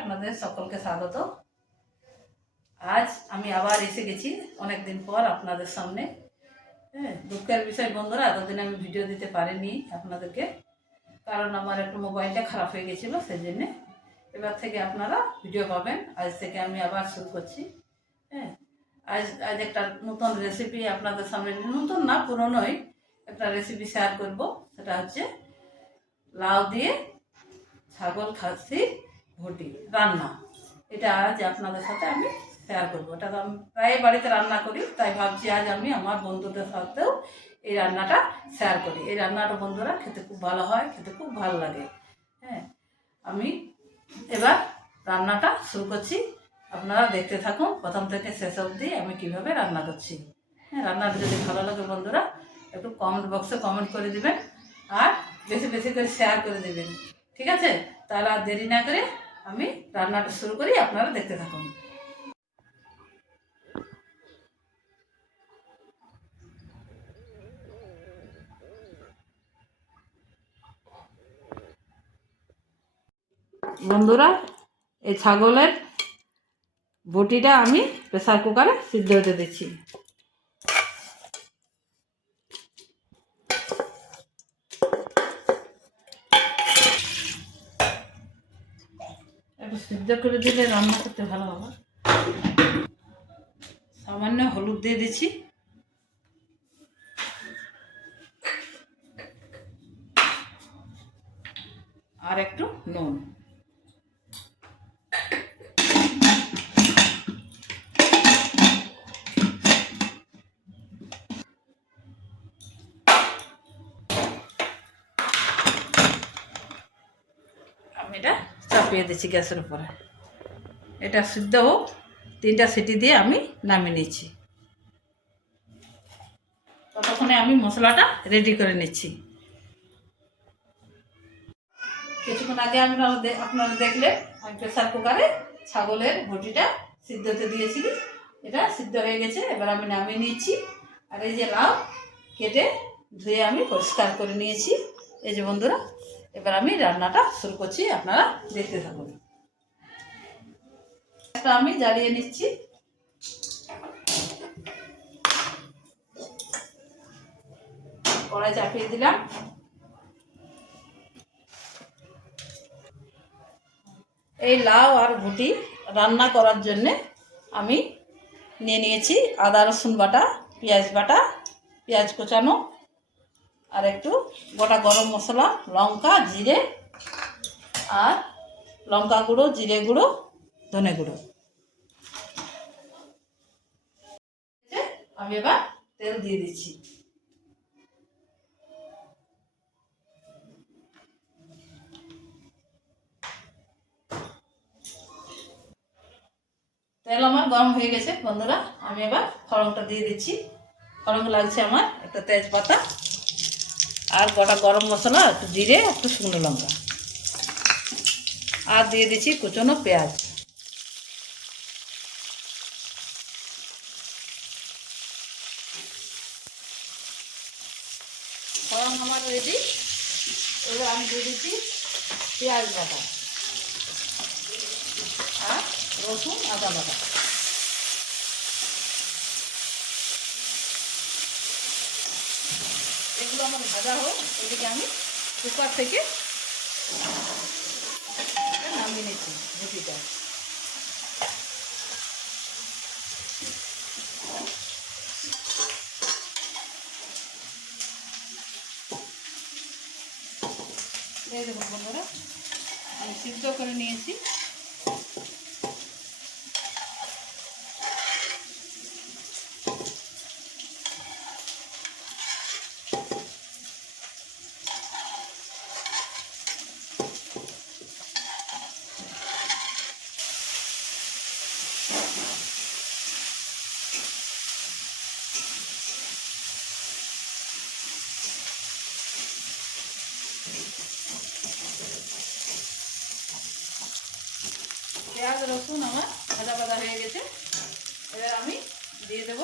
আপনাদের সকলকে স্বাগত। আজ আমি আবার এসে গেছি অনেক দিন পর আপনাদের সামনে। দুঃখের বিষয় বন্ধুরা, এতদিন আমি ভিডিও দিতে পারিনি আপনাদেরকে, কারণ আমার একটু মোবাইলটা খারাপ হয়ে গেছিলো, সেই জন্যে। এবার থেকে আপনারা ভিডিও পাবেন। আজ থেকে আমি আবার শুরু করছি। আজ আজ একটা নতুন রেসিপি আপনাদের সামনে, নতুন না পুরনোই একটা রেসিপি শেয়ার করব। সেটা হচ্ছে লাউ দিয়ে ছাগল খাসির ভুটি রান্না। এটা আজ আপনাদের সাথে আমি শেয়ার করবো। এটা তো আমি প্রায় বাড়িতে রান্না করি, তাই ভাবছি আজ আমি আমার বন্ধুদের সাথেও এই রান্নাটা শেয়ার করি। এই রান্নাটা বন্ধুরা খেতে খুব ভালো হয়, খেতে খুব ভালো লাগে। আমি এবার রান্নাটা শুরু করছি। আপনারা দেখতে থাকুন প্রথম থেকে শেষ অবধি আমি কিভাবে রান্না করছি। রান্নাটা যদি ভালো লাগে বন্ধুরা একটু কমেন্ট বক্সে কমেন্ট করে দিবেন, আর বেশি বেশি করে শেয়ার করে দেবেন, ঠিক আছে? তাহলে আর দেরি না করে আমি রান্নাটা শুরু করি, আপনারা দেখতে থাকুন। বন্ধুরা, এই ছাগলের বটিটা আমি প্রেসার কুকারে সিদ্ধ হতে দিচ্ছি। একটু সিদ্ধ করে দিলে রান্না করতে ভালো হবে। সামান্য হলুদ দিয়ে দিচ্ছি, আর একটু নুন। আমি এটা চাপিয়ে দিচ্ছি গ্যাসের উপরে। এটা সিদ্ধ হোক, 3টা সিটি দিয়ে আমি নামিয়ে নিচ্ছি। ততক্ষণে আমি মশলাটা রেডি করে নিচ্ছি। কিছুক্ষণ আগে আপনারা দেখলে আমি প্রেসার কুকারে ছাগলের বটিটা সিদ্ধ হতে দিয়েছি। এটা সিদ্ধ হয়ে গেছে, এবার আমি নামিয়ে নিচ্ছি। আর এই যে লাউ কেটে ধুয়ে আমি পরিষ্কার করে নিয়েছি। এই যে বন্ধুরা, এবার আমি রান্নাটা শুরু করছি, আপনারা দেখতে থাকুন। একটা আমি জ্বালিয়ে নিচ্ছি। কড়াই চাপিয়ে দিলাম। এই লাউ আর ভুটি রান্না করার জন্যে আমি নিয়ে নিয়েছি আদা রসুন বাটা, পেঁয়াজ বাটা, পেঁয়াজ কোচানো, আর একটু গোটা গরম মশলা, লঙ্কা, জিরে, আর লঙ্কা গুঁড়ো, জিরে গুঁড়ো, ধনে গুঁড়ো। আমি এবার তেল দিয়ে দিচ্ছি। তেল আমার গরম হয়ে গেছে বন্ধুরা, আমি এবার ফোড়নটা দিয়ে দিচ্ছি। ফোড়ন লাগছে আমার একটা তেজপাতা, আর গোটা গরম মশলা, একটু জিরে, একটু শুকনো লঙ্কা, আর দিয়ে দিচ্ছি কুচনো পেঁয়াজ। ফোড়ন আমার রেডি। এবার আমি দিয়ে দিচ্ছি পেঁয়াজ বাটা আর রসুন আদা বাটা। এগুলো আমার ভাজা হোক, এদিকে আমি কুকার থেকে নামিয়ে নিচ্ছি ভুটিটা। এই দেখুন বন্ধুরা, আমি সিদ্ধ করে নিয়েছি। পেঁয়াজ রসুন আমার ভাজা ভাজা হয়ে গেছে। এবার আমি দিয়ে দেব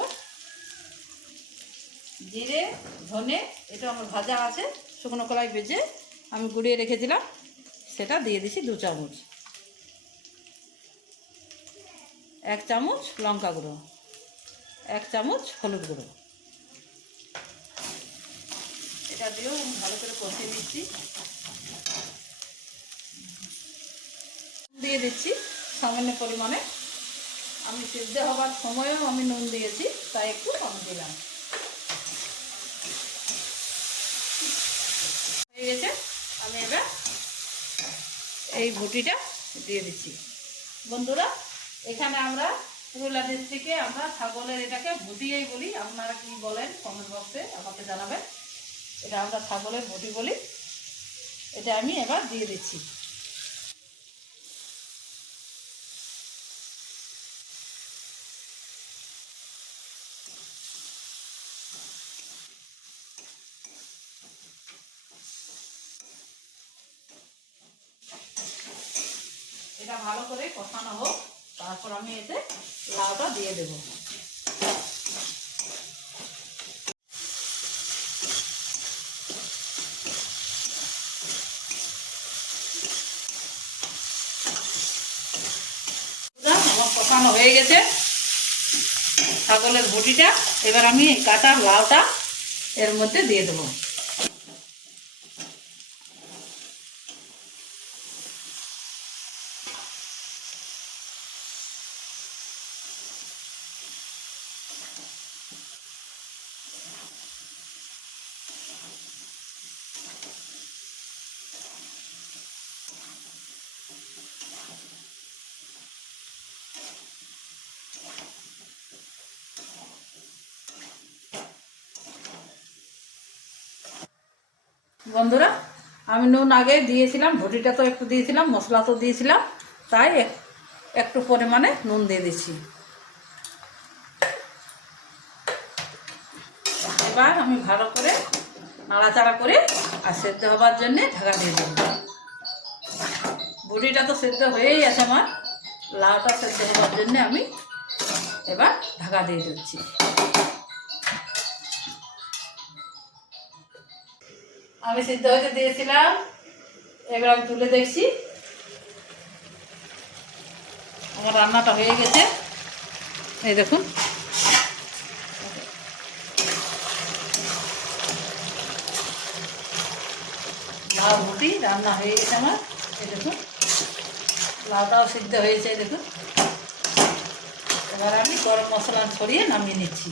জিরে, ধনে, এটা আমার ভাজা আছে, শুকনো কড়াই ভেজে আমি গুঁড়িয়ে রেখেছিলাম, সেটা দিয়ে দিচ্ছি 2 চামচ। 1 চামচ লঙ্কা গুঁড়ো, 1 চামচ হলুদ গুঁড়ো। এটা দিয়েও আমি ভালো করে কষিয়ে নিচ্ছি। দিয়ে দিচ্ছি সামান্য পরিমাণে। আমি সিদ্ধ হবার সময়ও আমি নুন দিয়েছি, তাই একটু কম দিলাম। হয়ে গেছে, আমি এবার এই ভুটিটা দিয়ে দিচ্ছি। বন্ধুরা, এখানে আমরা পুরুলিয়া ডিস্ট্রিক্টে আমরা ছাগলের এটাকে ভুটিয়েই বলি। আপনারা কি বলেন কমেন্ট বক্সে আমাকে জানাবেন। এটা আমরা ছাগলের ভুটি বলি। এটা আমি এবার দিয়ে দিচ্ছি। এটা ভালো করে কষানো হোক, তারপর আমি এতে লাউটা দিয়ে দেব। আমার কষানো হয়ে গেছে ছাগলের বটিটা। এবার আমি কাঁচা লাউটা এর মধ্যে দিয়ে দেবো। বন্ধুরা, আমি নুন আগে দিয়েছিলাম, ভুটিটা তো একটু দিয়েছিলাম, মশলা তো দিয়েছিলাম, তাই একটু পরিমাণে নুন দিয়ে দিচ্ছি। এবার আমি ভালো করে নাড়াচাড়া করে আর সেদ্ধ হবার জন্যে ঢাকা দিয়ে দেব। ভুটিটা তো সেদ্ধ হয়েই আছে আমার, লাউটা সেদ্ধ হবার জন্যে আমি এবার ঢাকা দিয়ে দিচ্ছি। আমি সিদ্ধ হতে দিয়েছিলাম, এবার আমি তুলে দেখছি আমার রান্নাটা হয়ে গেছে। এই দেখুন, লাউ ভুটি রান্না হয়ে গেছে আমার। এই দেখুন, লাউটাও সিদ্ধ হয়েছে। দেখুন, এবার আমি গরম মশলা ছড়িয়ে নামিয়ে নিচ্ছি।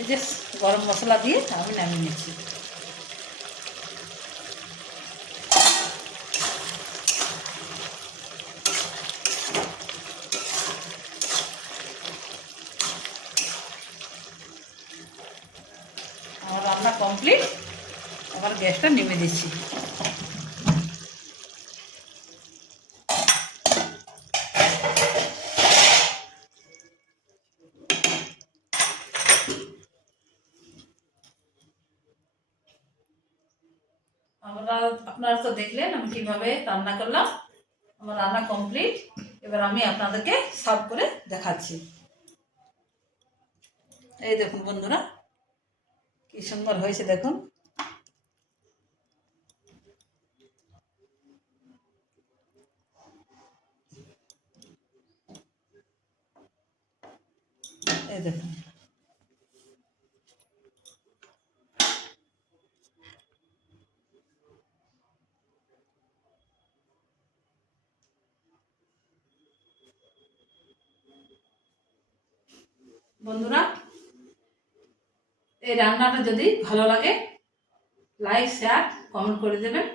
এই যে গরম মশলা দিয়ে আমি নামিয়ে নিচ্ছি। আমার রান্না কমপ্লিট, আবার গ্যাসটা নেমে দিচ্ছি। আপনারা তো দেখলেন আমি কিভাবে রান্না করলাম। আমার রান্না কমপ্লিট, এবার আমি আপনাদেরকে সার্ভ করে দেখাচ্ছি। এই দেখুন বন্ধুরা, কি সুন্দর হয়েছে দেখুন। এই দেখুন, বন্ধুরা, এই রান্নাটা যদি ভালো লাগে লাইক শেয়ার কমেন্ট করে দেবেন।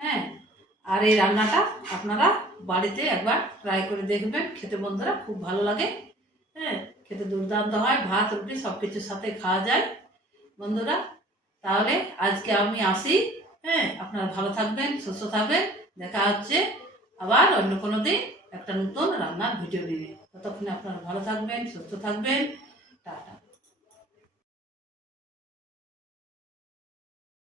হ্যাঁ, আর এই রান্নাটা আপনারা বাড়িতে একবার ট্রাই করে দেখবেন। খেতে বন্ধুরা খুব ভালো লাগে। হ্যাঁ, খেতে দুর্দান্ত হয়, ভাত রুটি সব কিছুর সাথে খাওয়া যায় বন্ধুরা। তাহলে আজকে আমি আসি। হ্যাঁ, আপনারা ভালো থাকবেন, সুস্থ থাকবেন। দেখা হচ্ছে আবার অন্য কোনো দিন একটা নতুন রান্নার ভিডিও নিয়ে। ততক্ষণে আপনারা ভালো থাকবেন, সুস্থ থাকবেন। টাটা।